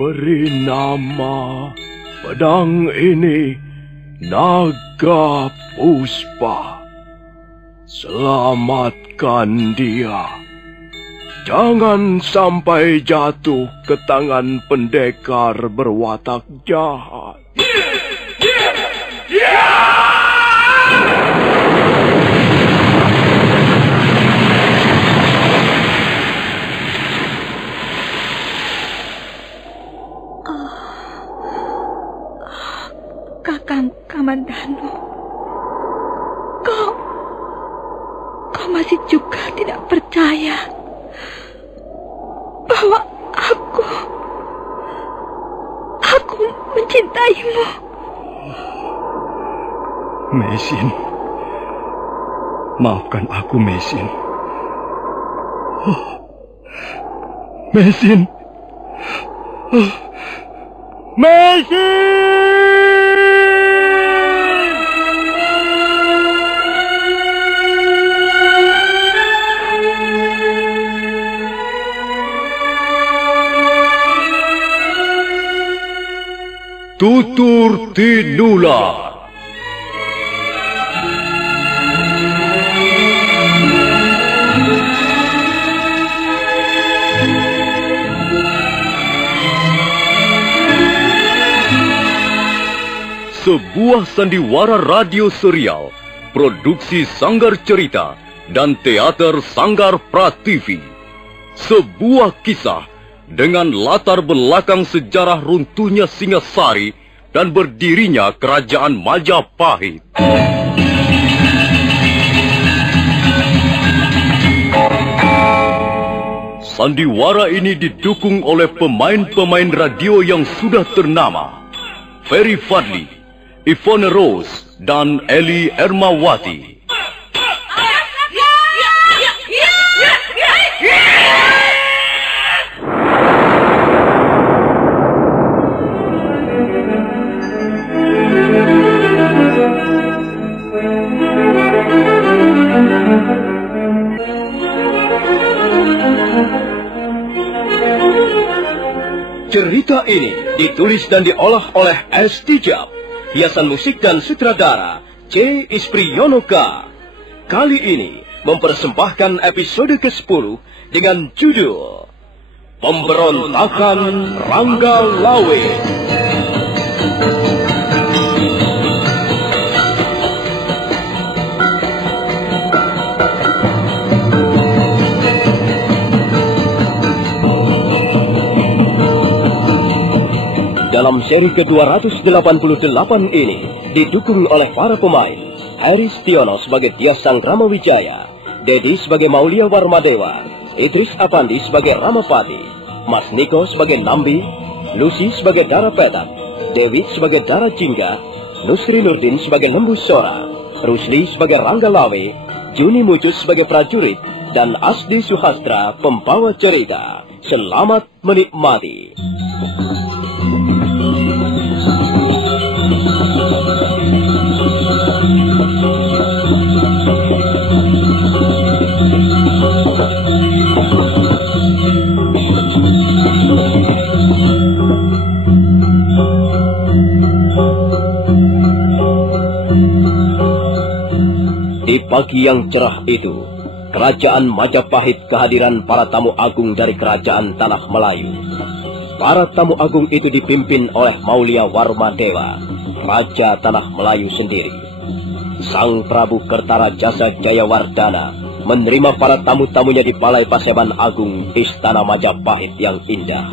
Beri nama pedang ini Naga Puspa. Selamatkan dia. Jangan sampai jatuh ke tangan pendekar berwatak jahat. Kakang Kamandanu, kau masih juga tidak percaya bahwa aku mencintaimu. Mesin, maafkan aku, Mesin. Mesin, Mesin! Tutur Tinular. Sebuah sandiwara radio serial, produksi Sanggar Cerita dan Teater Sanggar Prativi. Sebuah kisah dengan latar belakang sejarah runtuhnya Singasari dan berdirinya Kerajaan Majapahit. Sandiwara ini didukung oleh pemain-pemain radio yang sudah ternama. Ferry Fadli, Ivone Rose, dan Eli Ermawati. Cerita ini ditulis dan diolah oleh S. Tijab, hiasan musik dan sutradara C. Ispriyonoka. Kali ini mempersembahkan episode ke-10 dengan judul Pemberontakan Rangga Lawe. Dalam seri ke-288 ini didukung oleh para pemain Haris Tiono sebagai Tias Sang Ramawijaya, Dedi sebagai Maulia Warmadewa, Idris Apandi sebagai Ramapati, Mas Niko sebagai Nambi, Lucy sebagai Dara Petak, Dewi sebagai Dara Jingga, Nusri Nurdin sebagai Nembus Sora, Rusli sebagai Rangga Lawe, Juni Mucus sebagai prajurit, dan Asdi Suhastra pembawa cerita. Selamat menikmati. Di pagi yang cerah itu, Kerajaan Majapahit kehadiran para tamu agung dari Kerajaan Tanah Melayu. Para tamu agung itu dipimpin oleh Maulia Warmadewa, Raja Tanah Melayu sendiri. Sang Prabu Kertarajasa Jayawardana menerima para tamu-tamunya di Balai Paseban Agung Istana Majapahit yang indah.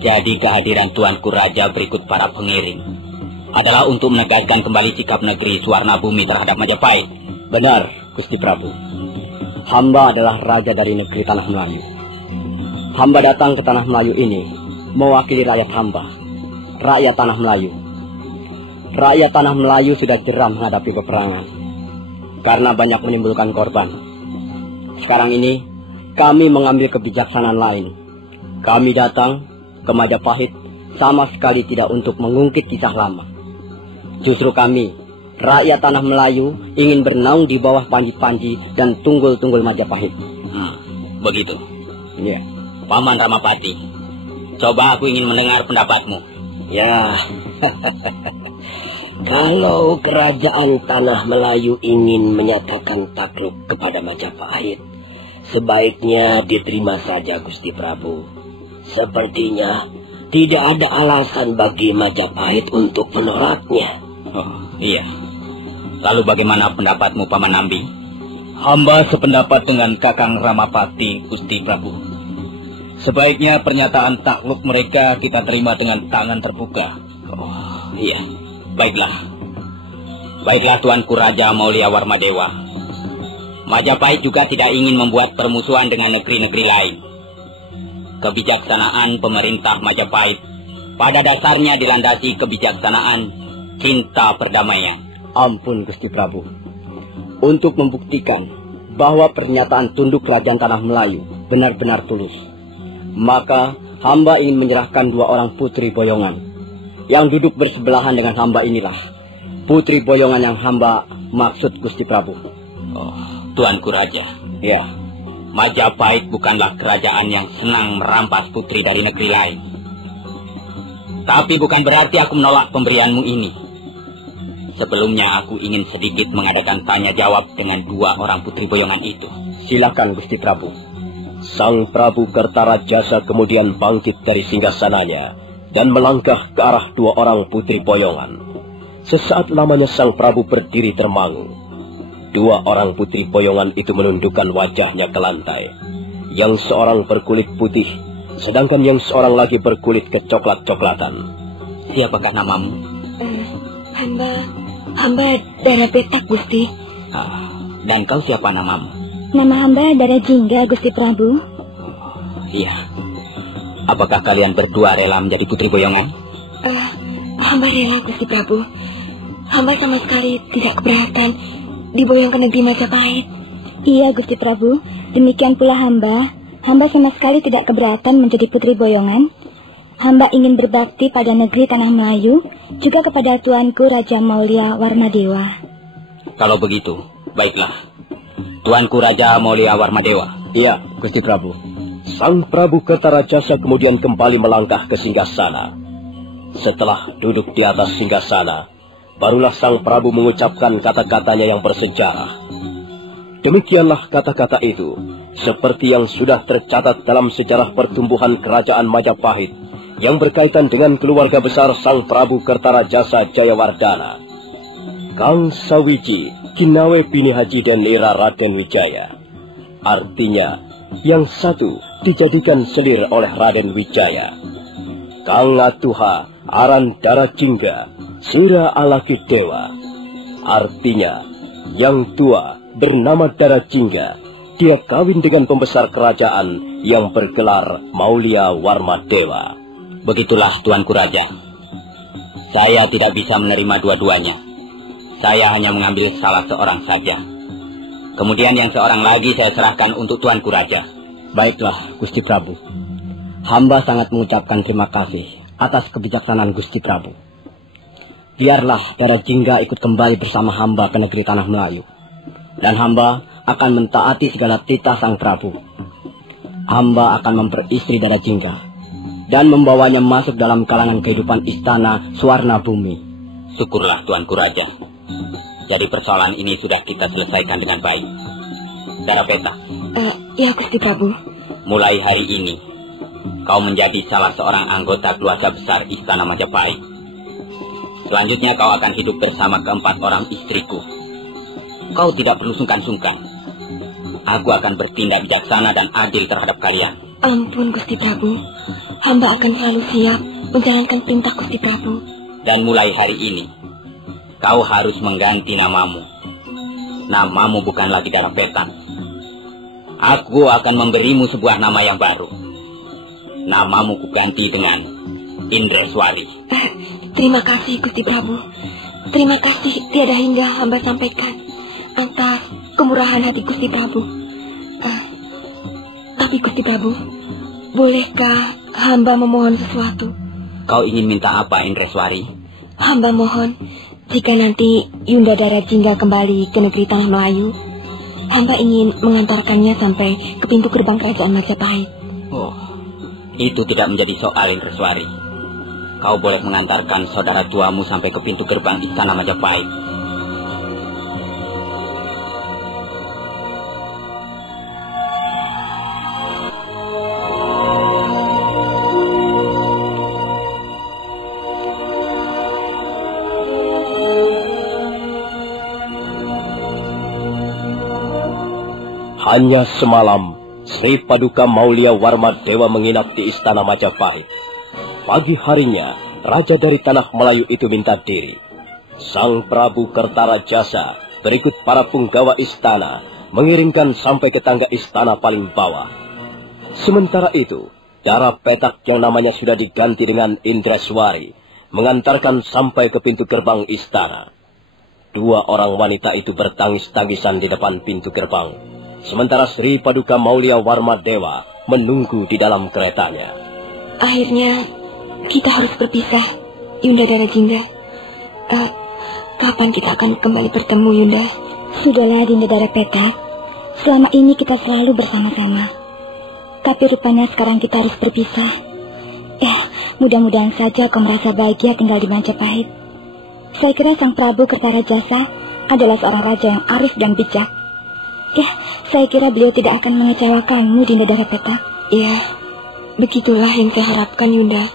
Jadi kehadiran Tuanku Raja berikut para pengiring adalah untuk menegaskan kembali sikap negeri Suwarna Bumi terhadap Majapahit. Benar, Gusti Prabu. Hamba adalah raja dari negeri Tanah Melayu. Hamba datang ke Tanah Melayu ini mewakili rakyat hamba, rakyat Tanah Melayu. Rakyat Tanah Melayu sudah geram menghadapi peperangan karena banyak menimbulkan korban. Sekarang ini kami mengambil kebijaksanaan lain, Kami datang ke Majapahit sama sekali tidak untuk mengungkit kisah lama. Justru kami, rakyat tanah Melayu, ingin bernaung di bawah panji-panji dan tunggul-tunggul Majapahit. Begitu. Ya. Paman Ramapati, coba aku ingin mendengar pendapatmu. Ya, kalau kerajaan tanah Melayu ingin menyatakan takluk kepada Majapahit, sebaiknya diterima saja, Gusti Prabu. Sepertinya tidak ada alasan bagi Majapahit untuk menolaknya. Oh, iya. Lalu bagaimana pendapatmu, Paman Nambi? Hamba sependapat dengan Kakang Ramapati, Gusti Prabu. Sebaiknya pernyataan takluk mereka kita terima dengan tangan terbuka. Oh, iya. Baiklah. Baiklah Tuanku Raja Maulia Warmadewa. Majapahit juga tidak ingin membuat permusuhan dengan negeri-negeri lain. Kebijaksanaan pemerintah Majapahit pada dasarnya dilandasi kebijaksanaan cinta perdamaian. Ampun Gusti Prabu. Untuk membuktikan bahwa pernyataan tunduk kerajaan tanah Melayu benar-benar tulus, maka hamba ingin menyerahkan 2 orang putri boyongan yang duduk bersebelahan dengan hamba inilah. Putri boyongan yang hamba maksud Gusti Prabu. Oh, Tuanku Raja. Ya. Majapahit bukanlah kerajaan yang senang merampas putri dari negeri lain. Tapi bukan berarti aku menolak pemberianmu ini. Sebelumnya aku ingin sedikit mengadakan tanya jawab dengan 2 orang putri boyongan itu. Silakan Gusti Prabu. Sang Prabu Kertarajasa kemudian bangkit dari singgasananya dan melangkah ke arah 2 orang putri boyongan. Sesaat lamanya sang Prabu berdiri termangu. 2 orang putri boyongan itu menundukkan wajahnya ke lantai. Yang seorang berkulit putih, sedangkan yang seorang lagi berkulit kecoklat-coklatan. Siapakah namamu? Hamba Dara Petak, Gusti. Dan kau siapa namamu? Nama hamba Dara Jingga, Gusti Prabu. Iya. Apakah kalian berdua rela menjadi putri boyongan? Hamba rela, Gusti Prabu. Hamba sama sekali tidak keberatan diboyong ke negeri Majapahit. Iya, Gusti Prabu. Demikian pula hamba. Hamba sama sekali tidak keberatan menjadi putri boyongan. Hamba ingin berbakti pada negeri tanah Melayu, juga kepada Tuanku Raja Maulia Warmadewa. Kalau begitu, baiklah. Tuanku Raja Maulia Warmadewa. Iya, Gusti Prabu. Sang Prabu Kertarajasa kemudian kembali melangkah ke singgasana. Setelah duduk di atas singgasana, barulah sang Prabu mengucapkan kata-katanya yang bersejarah. Demikianlah kata-kata itu, seperti yang sudah tercatat dalam sejarah pertumbuhan kerajaan Majapahit, yang berkaitan dengan keluarga besar sang Prabu Kertarajasa Jayawardana. Kang Sawiji, Kinawe Bini Haji dan Nira Raden Wijaya. Artinya, yang satu dijadikan selir oleh Raden Wijaya. Kang Atuha, Aran Dara Jingga, Sira Alaki Dewa. Artinya, yang tua bernama Dara Jingga, dia kawin dengan pembesar kerajaan yang bergelar Maulia Warmadewa. Begitulah Tuanku Raja. Saya tidak bisa menerima dua-duanya. Saya hanya mengambil salah seorang saja. Kemudian yang seorang lagi saya serahkan untuk Tuanku Raja. Baiklah, Gusti Prabu. Hamba sangat mengucapkan terima kasih atas kebijaksanaan Gusti Prabu. Biarlah Dara Jingga ikut kembali bersama hamba ke negeri tanah Melayu. Dan hamba akan mentaati segala titah sang Prabu. Hamba akan memperistri Dara Jingga dan membawanya masuk dalam kalangan kehidupan istana Suwarna Bumi. Syukurlah Tuanku Raja. Jadi persoalan ini sudah kita selesaikan dengan baik. Dara Petak. Ya, Gusti Prabu. Mulai hari ini, kau menjadi salah seorang anggota keluarga besar Istana Majapahit. Selanjutnya kau akan hidup bersama 4 orang istriku. Kau tidak perlu sungkan-sungkan. Aku akan bertindak bijaksana dan adil terhadap kalian. Ampun, Gusti Prabu. Hamba akan selalu siap menjalankan perintah Gusti Prabu. Dan mulai hari ini, kau harus mengganti namamu. Namamu bukan lagi Dara Petak. Aku akan memberimu sebuah nama yang baru. Namamu kuganti dengan Indraswari. Terima kasih, Gusti Prabu. Terima kasih tiada hingga hamba sampaikan atas kemurahan hati Gusti Prabu. Tapi Gusti Prabu, bolehkah hamba memohon sesuatu? Kau ingin minta apa, Indreswari? Hamba mohon, jika nanti Yunda Dara Jingga kembali ke negeri Tanah Melayu, hamba ingin mengantarkannya sampai ke pintu gerbang kerajaan Majapahit. Oh, itu tidak menjadi soal, Indreswari. Kau boleh mengantarkan saudara tuamu sampai ke pintu gerbang istana Majapahit. Hanya semalam, Sri Paduka Maulia Warmadewa menginap di istana Majapahit. Pagi harinya, raja dari Tanah Melayu itu minta diri. Sang Prabu Kertarajasa berikut para punggawa istana mengiringkan sampai ke tangga istana paling bawah. Sementara itu, Dara Petak yang namanya sudah diganti dengan Indreswari mengantarkan sampai ke pintu gerbang istana. Dua orang wanita itu bertangis-tangisan di depan pintu gerbang. Sementara Sri Paduka Maulia Warmadewa menunggu di dalam keretanya. Akhirnya kita harus berpisah, Yunda Dara Jingga. Kapan kita akan kembali bertemu, Yunda? Sudahlah, Dinda Dara Petak. Selama ini kita selalu bersama-sama. Tapi rupanya sekarang kita harus berpisah. Mudah-mudahan saja kau merasa bahagia tinggal di Majapahit. Saya kira Sang Prabu Kertarajasa adalah seorang raja yang arif dan bijak. Saya kira beliau tidak akan mengecewakanmu, Dinda Dara Petak. Ya, begitulah yang saya harapkan, Yunda.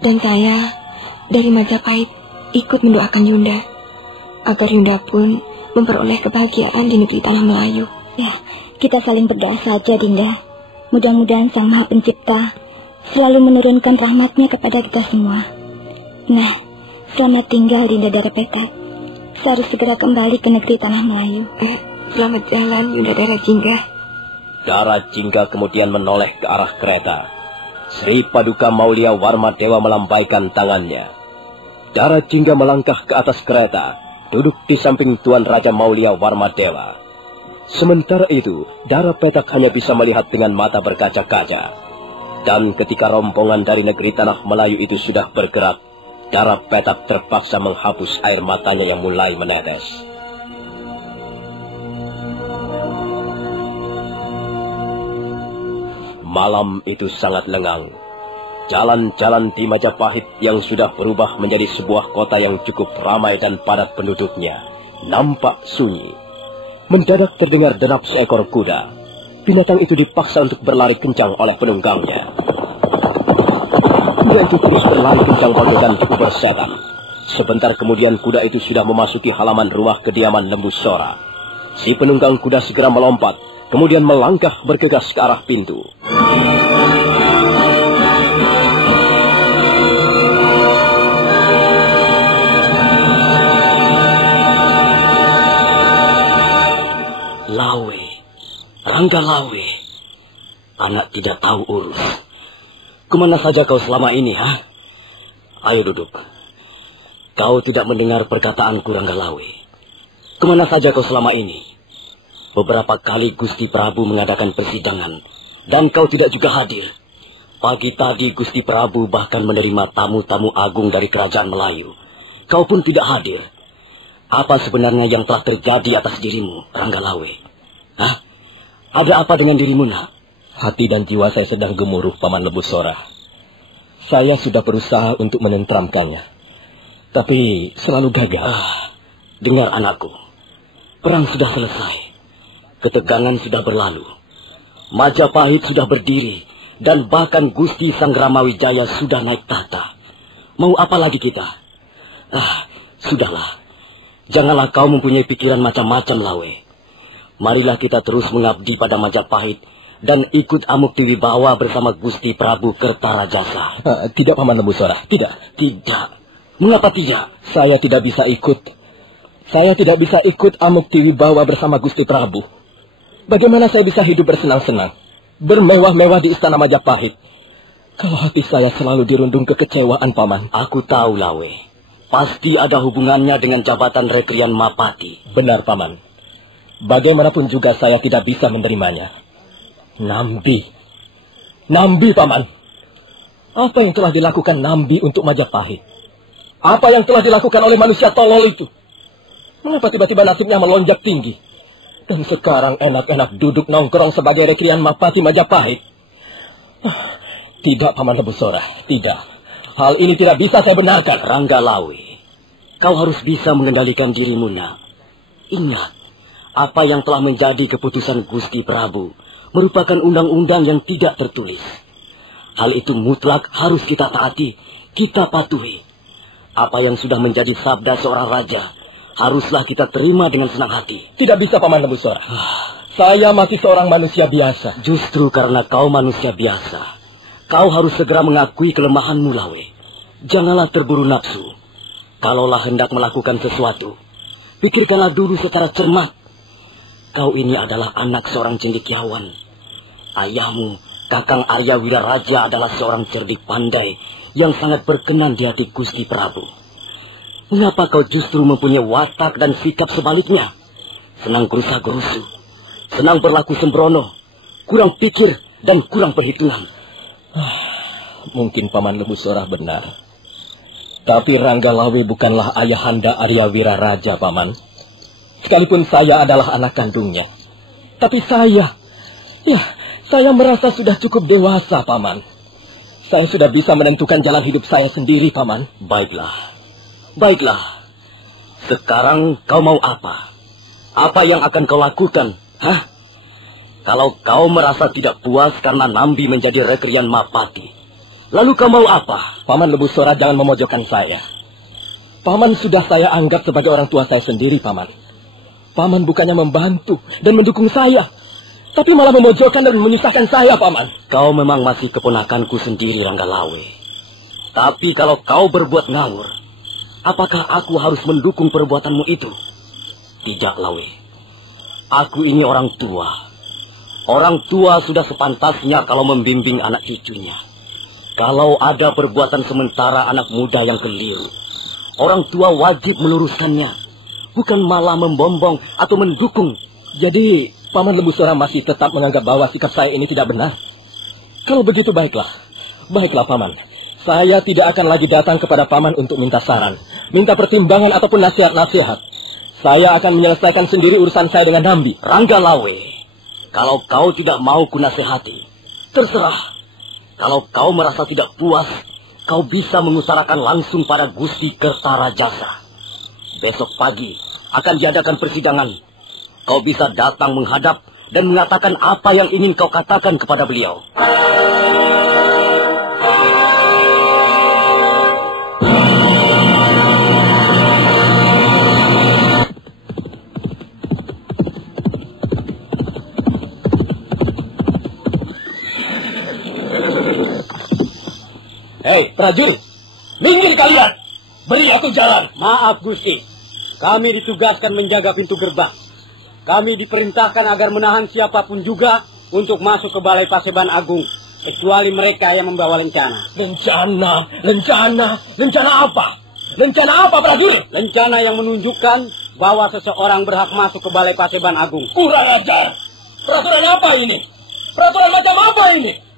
Dan saya dari Majapahit ikut mendoakan Yunda, agar Yunda pun memperoleh kebahagiaan di negeri Tanah Melayu. Kita saling berdoa saja, Dinda. Mudah-mudahan Sang Maha Pencipta selalu menurunkan rahmatnya kepada kita semua. Nah, selamat tinggal, Dinda Dara Petak. Saya harus segera kembali ke negeri Tanah Melayu. Selamat jalan, Yunda Dara Jingga. Dara Jingga kemudian menoleh ke arah kereta. Sri Paduka Maulia Warmadewa melambaikan tangannya. Dara Jingga melangkah ke atas kereta, duduk di samping Tuan Raja Maulia Warmadewa. Sementara itu, Dara Petak hanya bisa melihat dengan mata berkaca-kaca. Dan ketika rombongan dari negeri Tanah Melayu itu sudah bergerak, Dara Petak terpaksa menghapus air matanya yang mulai menetes. Malam itu sangat lengang. Jalan-jalan di Majapahit yang sudah berubah menjadi sebuah kota yang cukup ramai dan padat penduduknya nampak sunyi. Mendadak terdengar denap seekor kuda. Binatang itu dipaksa untuk berlari kencang oleh penunggangnya. Kuda itu terus berlari kencang bagaikan diuber setan. Sebentar kemudian kuda itu sudah memasuki halaman rumah kediaman Lembu Sora. Si penunggang kuda segera melompat, kemudian melangkah bergegas ke arah pintu. Lawe, Rangga Lawe, anak tidak tahu urus. Kemana saja kau selama ini, ha? Ayo duduk. Kau tidak mendengar perkataanku, Rangga Lawe. Kemana saja kau selama ini? Beberapa kali Gusti Prabu mengadakan persidangan, dan kau tidak juga hadir. Pagi tadi Gusti Prabu bahkan menerima tamu-tamu agung dari kerajaan Melayu. Kau pun tidak hadir. Apa sebenarnya yang telah terjadi atas dirimu, Rangga Lawe? Hah? Ada apa dengan dirimu, nak? Hati dan jiwa saya sedang gemuruh, Paman Lembu Sora. Saya sudah berusaha untuk menenteramkannya, tapi selalu gagal. Dengar anakku, perang sudah selesai. Ketegangan sudah berlalu. Majapahit sudah berdiri, dan bahkan Gusti Sang Ramawijaya sudah naik tahta. Mau apa lagi kita? Sudahlah. Janganlah kau mempunyai pikiran macam-macam, Lawe. Marilah kita terus mengabdi pada Majapahit dan ikut Amuk Tiwibawa bersama Gusti Prabu Kertarajasa. Tidak, Paman Lembu Sora, tidak. Tidak. Mengapa tidak? Saya tidak bisa ikut. Saya tidak bisa ikut Amuk Tiwibawa bersama Gusti Prabu. Bagaimana saya bisa hidup bersenang-senang, bermewah-mewah di istana Majapahit, kalau hati saya selalu dirundung kekecewaan, Paman? Aku tahu, Lawe. Pasti ada hubungannya dengan jabatan Rekrian Mapati. Benar, Paman. Bagaimanapun juga saya tidak bisa menerimanya. Nambi, Nambi, Paman. Apa yang telah dilakukan Nambi untuk Majapahit? Apa yang telah dilakukan oleh manusia tolol itu? Mengapa tiba-tiba nasibnya melonjak tinggi? Dan sekarang enak-enak duduk nongkrong sebagai rekrian Mapati Majapahit. Tidak, Paman Lebusora, tidak. Hal ini tidak bisa saya benarkan. Ranggalawe, kau harus bisa mengendalikan dirimu, nak. Ingat, apa yang telah menjadi keputusan Gusti Prabu merupakan undang-undang yang tidak tertulis. Hal itu mutlak harus kita taati, kita patuhi. Apa yang sudah menjadi sabda seorang raja, haruslah kita terima dengan senang hati. Tidak bisa, Paman Lebusora. Saya masih seorang manusia biasa. Justru karena kau manusia biasa, kau harus segera mengakui kelemahanmu, Lawe. Janganlah terburu nafsu. Kalaulah hendak melakukan sesuatu, pikirkanlah dulu secara cermat. Kau ini adalah anak seorang cendekiawan. Ayahmu, Kakang Arya Wiraraja, adalah seorang cerdik pandai yang sangat berkenan di hati Gusti Prabu. Mengapa kau justru mempunyai watak dan sikap sebaliknya? Senang gerusa-gerusu, senang berlaku sembrono, kurang pikir dan kurang perhitungan. Mungkin Paman Lebusora benar. Tapi Ranggalawe bukanlah ayahanda Arya Wiraraja, Paman. Sekalipun saya adalah anak kandungnya. Tapi saya merasa sudah cukup dewasa, Paman. Saya sudah bisa menentukan jalan hidup saya sendiri, Paman. Baiklah. Sekarang kau mau apa? Apa yang akan kau lakukan? Kalau kau merasa tidak puas karena Nambi menjadi rekrian Mapati, lalu kau mau apa? Paman Lebusora, jangan memojokkan saya. Paman sudah saya anggap sebagai orang tua saya sendiri, Paman. Paman bukannya membantu dan mendukung saya, tapi malah memojokkan dan menyusahkan saya, Paman. Kau memang masih keponakanku sendiri, Ranggalawe. Tapi kalau kau berbuat ngawur, apakah aku harus mendukung perbuatanmu itu? Tidak, Lawe. Aku ini orang tua. Orang tua sudah sepantasnya kalau membimbing anak cucunya. Kalau ada perbuatan sementara anak muda yang keliru, orang tua wajib meluruskannya, bukan malah membombong atau mendukung. Jadi, Paman Lebusora masih tetap menganggap bahwa sikap saya ini tidak benar? Kalau begitu, baiklah. Baiklah, Paman. Saya tidak akan lagi datang kepada Paman untuk minta saran, minta pertimbangan ataupun nasihat-nasihat. Saya akan menyelesaikan sendiri urusan saya dengan Nambi. Ranggalawe, kalau kau tidak mau kunasihati, terserah. Kalau kau merasa tidak puas, kau bisa mengutarakan langsung pada Gusti Kertarajasa. Besok pagi akan diadakan persidangan. Kau bisa datang menghadap dan mengatakan apa yang ingin kau katakan kepada beliau. Hei, prajurit, minggir kalian. Beri aku jalan. Maaf, Gusti. Kami ditugaskan menjaga pintu gerbang. Kami diperintahkan agar menahan siapapun juga untuk masuk ke Balai Paseban Agung, kecuali mereka yang membawa lencana. Lencana apa? Lencana apa, prajurit? Lencana yang menunjukkan bahwa seseorang berhak masuk ke Balai Paseban Agung. Kurang ajar. Peraturan apa ini? Peraturan macam apa ini?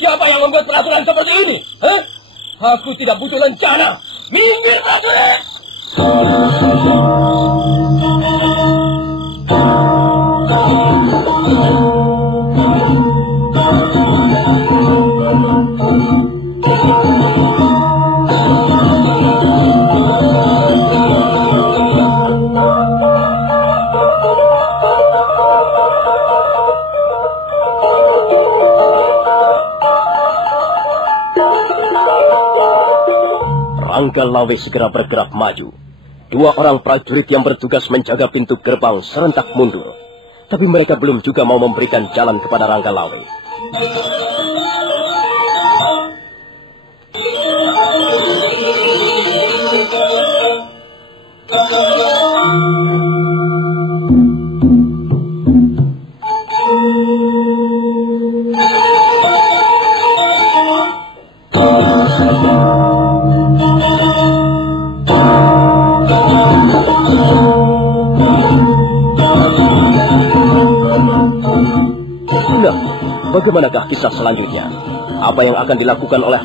Siapa yang membuat peraturan seperti ini? Aku tidak butuh lencana. Minggir, prajurit! Ranggalawe segera bergerak maju. Dua orang prajurit yang bertugas menjaga pintu gerbang serentak mundur. Tapi mereka belum juga mau memberikan jalan kepada Ranggalawe. Nah, bagaimanakah kisah selanjutnya? Apa yang akan dilakukan oleh